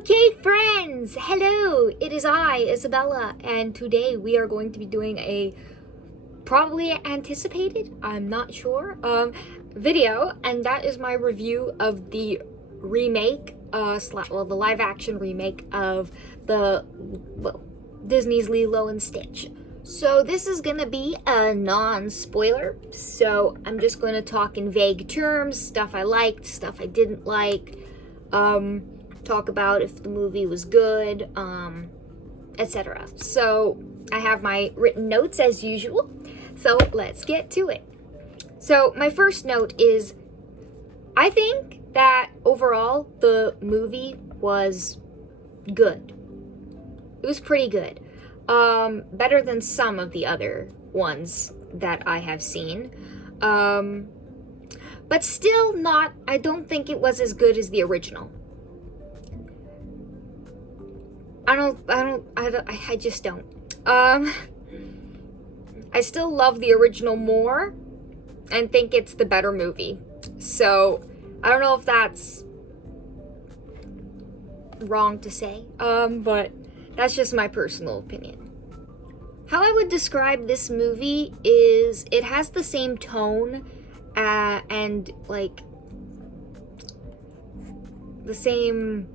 Okay, friends, hello, it is I, Isabella, and today we are going to be doing a probably anticipated, I'm not sure, video, and that is my review of the remake, the live action remake of Disney's Lilo and Stitch. So this is gonna be a non-spoiler, so I'm just gonna talk in vague terms, stuff I liked, stuff I didn't like, talk about if the movie was good, etc. So I have my written notes as usual, so let's get to it. So my first note is, I think that overall the movie was good. It was pretty good. Better than some of the other ones that I have seen. But still not, I don't think it was as good as the original. I just don't. I still love the original more and think it's the better movie. So, I don't know if that's wrong to say, but that's just my personal opinion. How I would describe this movie is it has the same tone and like the same,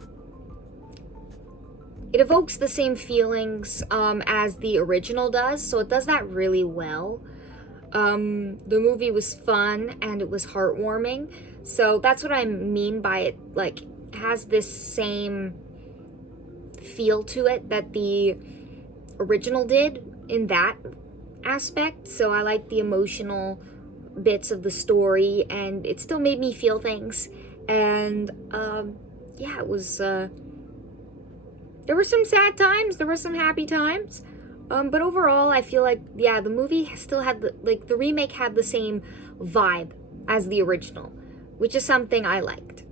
it evokes the same feelings as the original does, so it does that really well. The movie was fun and it was heartwarming, so that's what I mean by it, like, has this same feel to it that the original did in that aspect. So I like the emotional bits of the story, and it still made me feel things, and yeah, it was there were some sad times, there were some happy times, but overall I feel like, yeah, the movie still had the remake had the same vibe as the original, which is something I liked.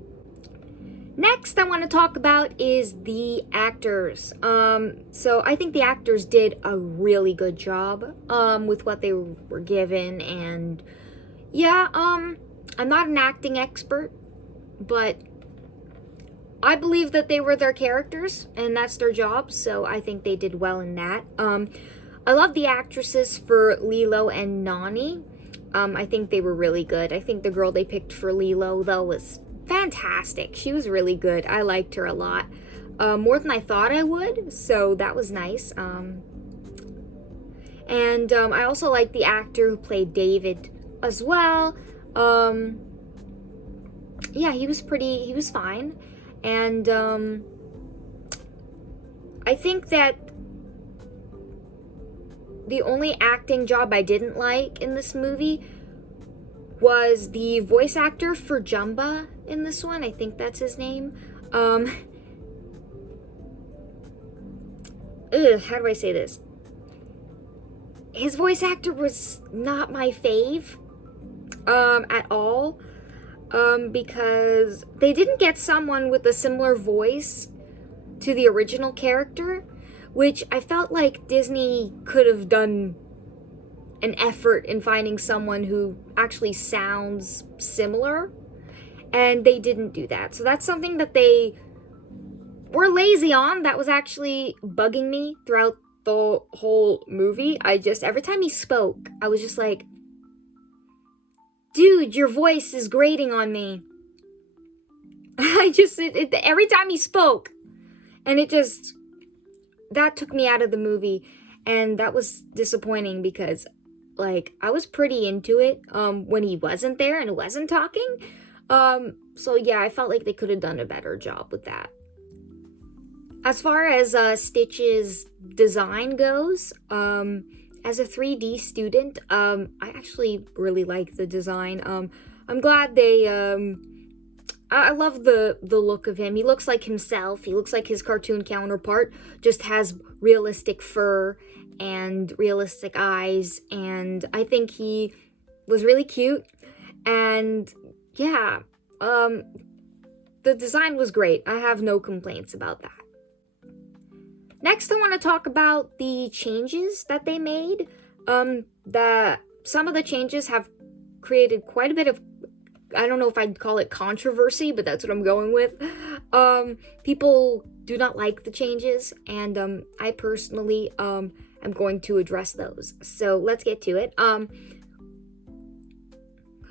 Next I want to talk about is the actors. So I think the actors did a really good job with what they were given, and yeah, I'm not an acting expert, but I believe that they were their characters, and that's their job, so I think they did well in that. I love the actresses for Lilo and Nani. I think they were really good. I think the girl they picked for Lilo, though, was fantastic. She was really good. I liked her a lot. More than I thought I would, so that was nice. And I also like the actor who played David as well. Yeah, he was fine. And I think that the only acting job I didn't like in this movie was the voice actor for Jumba in this one. I think that's his name. How do I say this? His voice actor was not my fave at all. Because they didn't get someone with a similar voice to the original character, which I felt like Disney could have done an effort in finding someone who actually sounds similar, and they didn't do that. So that's something that they were lazy on. That was actually bugging me throughout the whole movie. Every time he spoke, I was just like, dude, your voice is grating on me. Every time he spoke, and that took me out of the movie, and that was disappointing because, like, I was pretty into it when he wasn't there and wasn't talking. So yeah, I felt like they could have done a better job with that. As far as Stitch's design goes, as a 3D student, I actually really like the design. I'm glad they, I love the look of him. He looks like himself. He looks like his cartoon counterpart, just has realistic fur and realistic eyes, and I think he was really cute, and yeah, the design was great. I have no complaints about that. Next, I want to talk about the changes that they made. Some of the changes have created quite a bit of I don't know if I'd call it controversy, but that's what I'm going with. People do not like the changes, and I personally am going to address those. So let's get to it.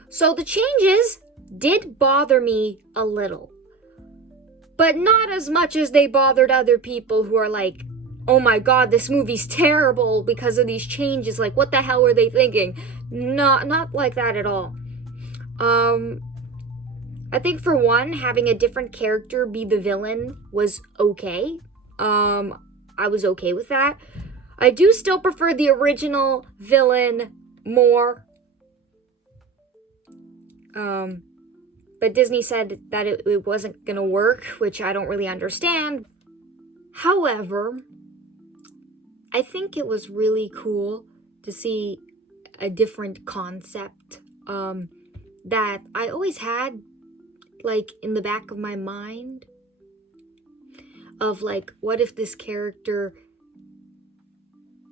So the changes did bother me a little, but not as much as they bothered other people who are like, oh my god, this movie's terrible because of these changes. Like, what the hell were they thinking? Not like that at all. I think for one, having a different character be the villain was okay. I was okay with that. I do still prefer the original villain more. But Disney said that it wasn't gonna work, which I don't really understand. However, I think it was really cool to see a different concept that I always had, like, in the back of my mind, of like, what if this character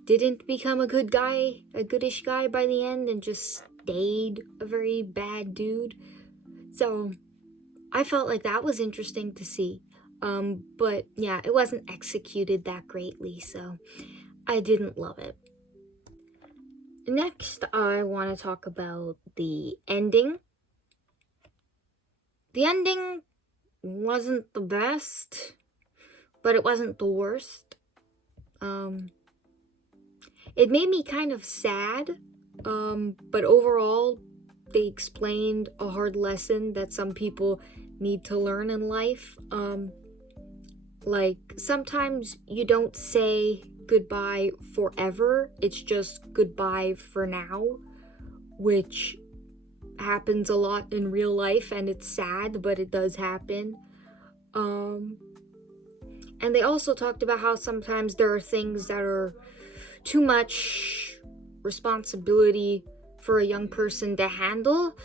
didn't become a good guy, a goodish guy by the end, and just stayed a very bad dude. So I felt like that was interesting to see. But yeah, it wasn't executed that greatly, so I didn't love it. Next, I want to talk about the ending. The ending wasn't the best, but it wasn't the worst. It made me kind of sad, but overall, they explained a hard lesson that some people need to learn in life. Like, sometimes you don't say goodbye forever, it's just goodbye for now, which happens a lot in real life, and it's sad, but it does happen. And they also talked about how sometimes there are things that are too much responsibility for a young person to handle,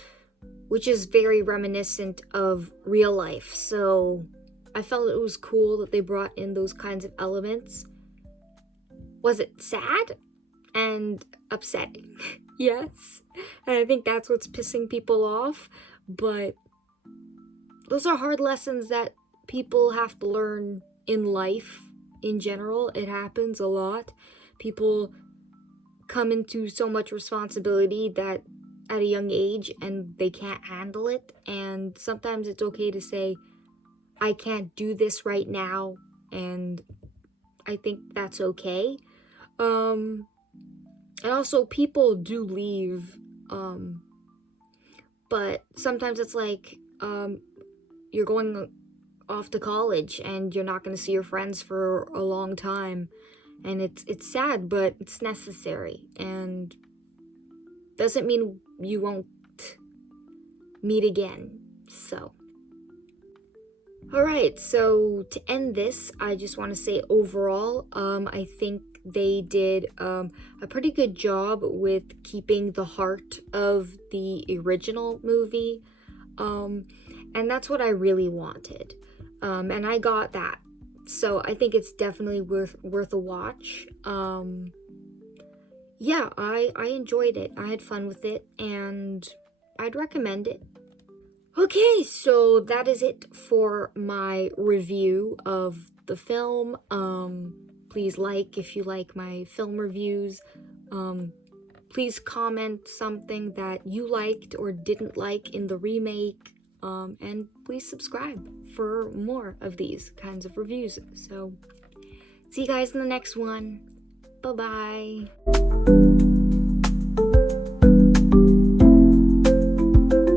which is very reminiscent of real life. So I felt it was cool that they brought in those kinds of elements. Was it sad and upsetting? Yes. And I think that's what's pissing people off. But those are hard lessons that people have to learn in life in general. It happens a lot. People come into so much responsibility that at a young age, and they can't handle it. And sometimes it's okay to say, I can't do this right now, and I think that's okay. And also, people do leave, but sometimes it's like, you're going off to college and you're not going to see your friends for a long time, and it's sad, but it's necessary, and doesn't mean you won't meet again. So alright, so to end this, I just want to say overall, I think they did a pretty good job with keeping the heart of the original movie, and that's what I really wanted, and I got that. So I think it's definitely worth a watch. Yeah, I enjoyed it. I had fun with it, and I'd recommend it. Okay, so that is it for my review of the film. Please like if you like my film reviews. Please comment something that you liked or didn't like in the remake. And please subscribe for more of these kinds of reviews. So, see you guys in the next one. Bye-bye.